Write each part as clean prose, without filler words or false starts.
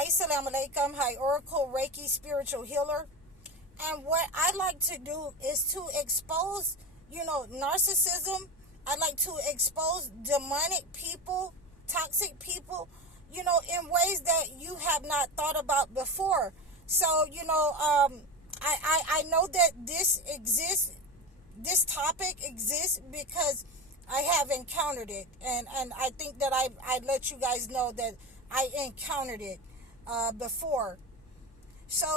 Hi, Assalamu alaikum. Hi, Oracle Reiki Spiritual Healer. And what I like to do is to expose, narcissism. I like to expose demonic people, toxic people, in ways that you have not thought about before. So, I know that this exists, this topic exists because I have encountered it. And I think that I let you guys know that I encountered it before. So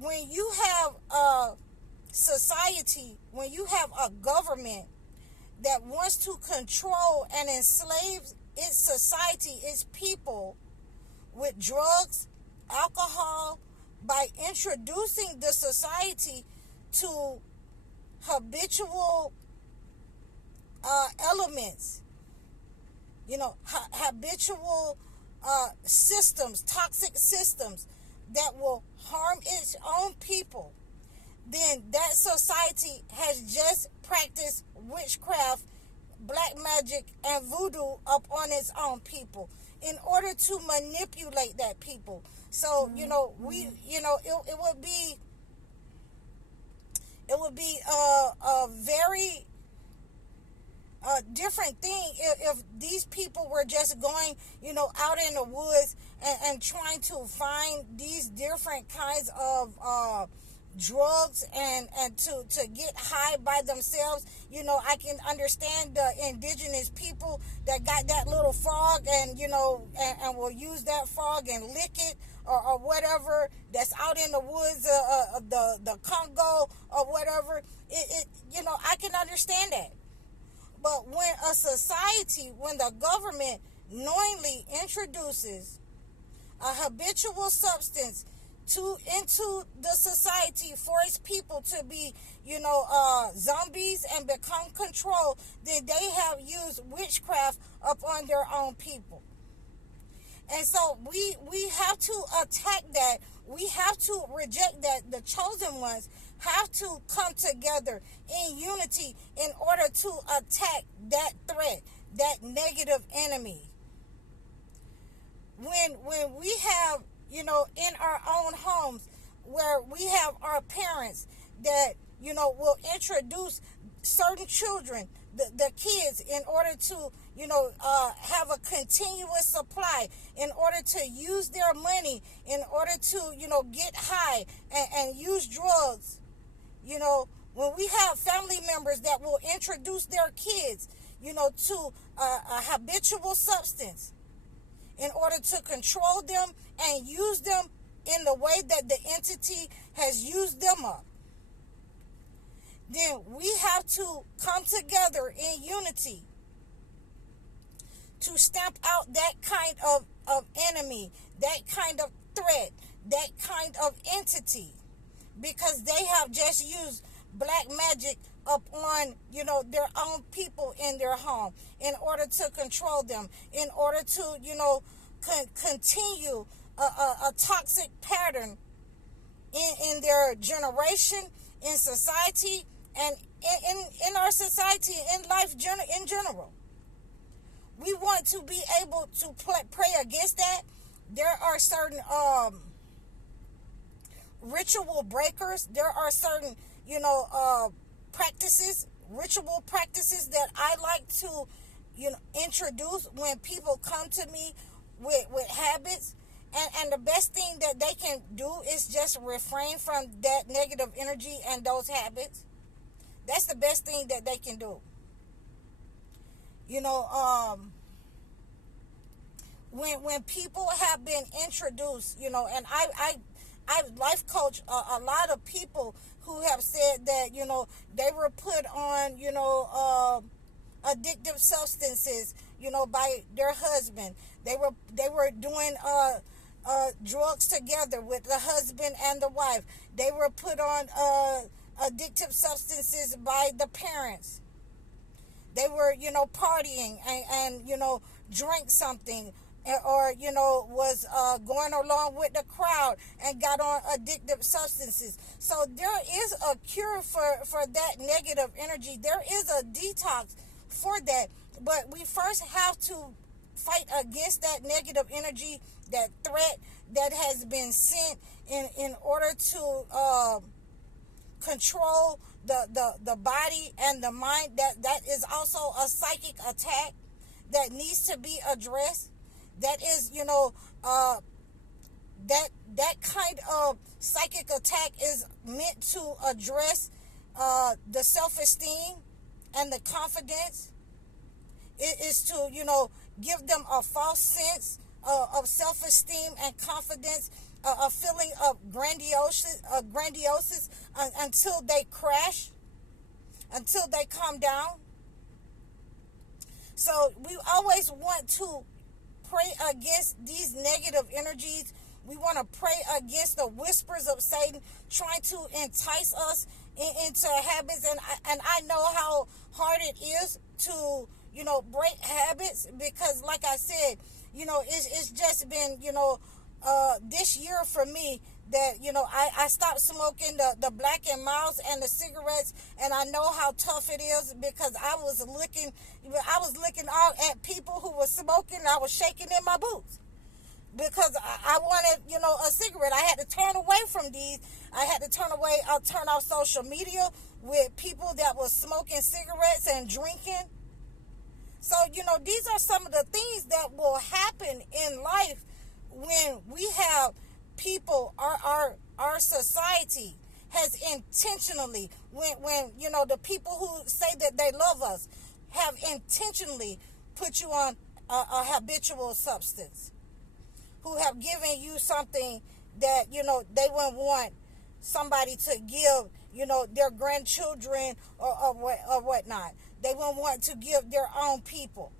when you have a society, when you have a government that wants to control and enslave its society, its people, with drugs, alcohol, by introducing the society to habitual elements, habitual systems, toxic systems that will harm its own people, then that society has just practiced witchcraft, black magic, and voodoo upon its own people in order to manipulate that people. So, it would be a very different thing if these people were just going, out in the woods and trying to find these different kinds of drugs and to get high by themselves. I can understand the indigenous people that got that little frog and will use that frog and lick it or whatever, that's out in the woods, the Congo or whatever. I can understand that. But when a society, when the government knowingly introduces a habitual substance into the society for its people to be, zombies and become controlled, then they have used witchcraft upon their own people. And so we have to attack that. We have to reject that. The chosen ones have to come together in unity in order to attack that threat, that negative enemy. When we have, in our own homes, where we have our parents that, will introduce certain children, the kids, in order to, have a continuous supply, in order to use their money, in order to, get high and use drugs. When we have family members that will introduce their kids, to a habitual substance in order to control them and use them in the way that the entity has used them up, then we have to come together in unity to stamp out that kind of enemy, that kind of threat, that kind of entity, because they have just used black magic upon, their own people in their home in order to control them, in order to, continue a toxic pattern in their generation, in society, and in our society, in life in general. We want to be able to pray against that. There are certain ritual breakers. There are certain, ritual practices that I like to, introduce when people come to me with habits. And the best thing that they can do is just refrain from that negative energy and those habits. That's the best thing that they can do. When people have been introduced, and I've life coached a lot of people who have said that, they were put on, addictive substances, by their husband. They were doing drugs together with the husband and the wife. They were put on addictive substances by the parents. They were, partying and drank something, or, was going along with the crowd and got on addictive substances. So there is a cure for that negative energy. There is a detox for that. But we first have to fight against that negative energy, that threat, that has been sent in order to control the body and the mind. That is also a psychic attack that needs to be addressed. That is, that kind of psychic attack is meant to address the self-esteem and the confidence. It is to, give them a false sense of self-esteem and confidence, a feeling of grandiose until they crash, until they come down. So we always want to pray against these negative energies. We want to pray against the whispers of Satan trying to entice us into habits. And I know how hard it is to, break habits, because like I said, it's just been, this year for me that, I stopped smoking the Black and Milds and the cigarettes, and I know how tough it is, because I was looking out at people who were smoking, and I was shaking in my boots. Because I wanted, a cigarette. I had to turn away from these. I had to turn off social media with people that was smoking cigarettes and drinking. So, these are some of the things that will happen in life when we have people, our society has intentionally, when the people who say that they love us have intentionally put you on a habitual substance, who have given you something that, they wouldn't want somebody to give, their grandchildren or whatnot. They wouldn't want to give their own people.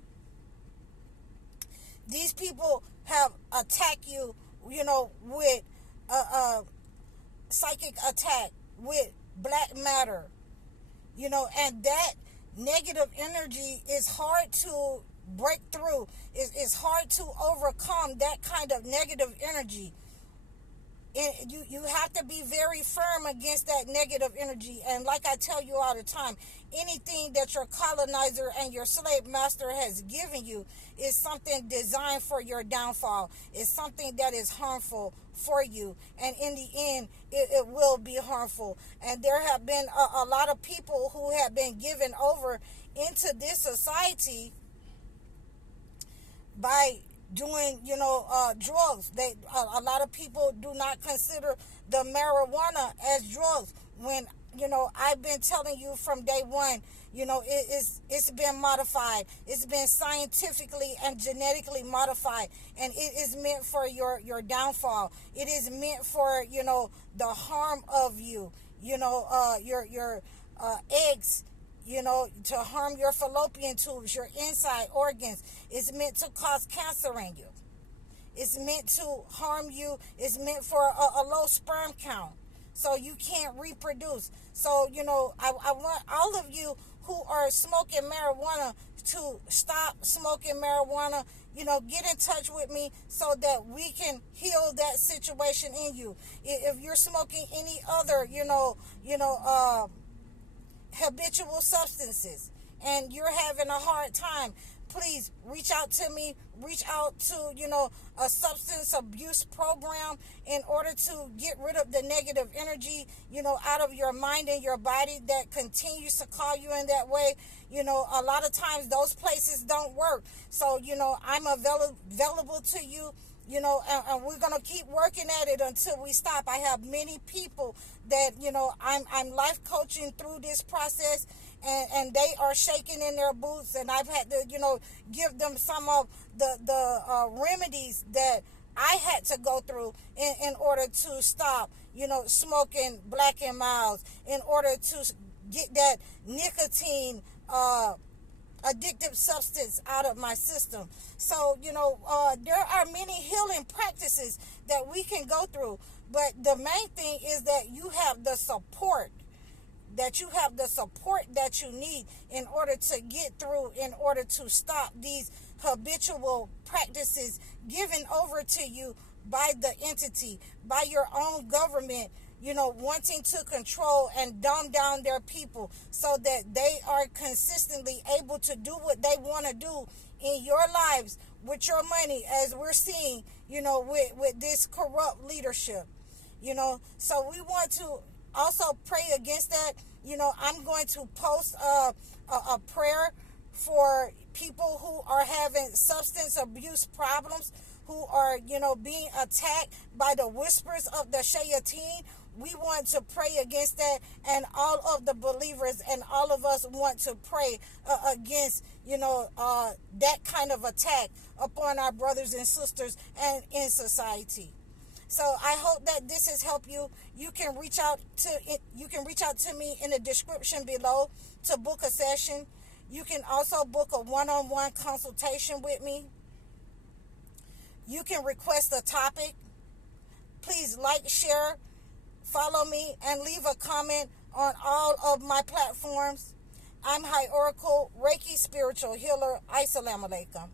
These people have attacked you, with a psychic attack, with black matter, and that negative energy is hard to break through. It's hard to overcome that kind of negative energy. And you have to be very firm against that negative energy. And like I tell you all the time, anything that your colonizer and your slave master has given you is something designed for your downfall. It's something that is harmful for you. And in the end, it will be harmful. And there have been a lot of people who have been given over into this society by doing, drugs. A lot of people do not consider the marijuana as drugs. When, I've been telling you from day one, it's been modified. It's been scientifically and genetically modified, and it is meant for your downfall. It is meant for, the harm of you, your eggs, to harm your fallopian tubes, your inside organs. It's meant to cause cancer in you. It's meant to harm you. It's meant for a low sperm count, so you can't reproduce. So, I want all of you who are smoking marijuana to stop smoking marijuana. Get in touch with me so that we can heal that situation in you. If you're smoking any other, habitual substances and you're having a hard time, please reach out to me. Reach out to, a substance abuse program in order to get rid of the negative energy, out of your mind and your body that continues to call you in that way. A lot of times those places don't work. So, I'm available to you, and we're going to keep working at it until we stop. I have many people that, I'm life coaching through this process, and they are shaking in their boots, and I've had to, give them some of the remedies that I had to go through in order to stop, smoking Black and Milds, in order to get that nicotine addictive substance out of my system. So, there are many healing practices that we can go through, but the main thing is that you have the support, that you need in order to get through, in order to stop these habitual practices given over to you by the entity, by your own government, wanting to control and dumb down their people so that they are consistently able to do what they want to do in your lives with your money, as we're seeing, with this corrupt leadership. So we want to also pray against that. I'm going to post a prayer for people who are having substance abuse problems, who are, being attacked by the whispers of the shayateen. We want to pray against that, and all of the believers and all of us want to pray against, that kind of attack upon our brothers and sisters and in society. So I hope that this has helped you. You can reach out to me in the description below to book a session. You can also book a one-on-one consultation with me. You can request a topic. Please like, share, follow me, and leave a comment on all of my platforms. I'm High Oracle, Reiki Spiritual Healer. Assalamu alaikum.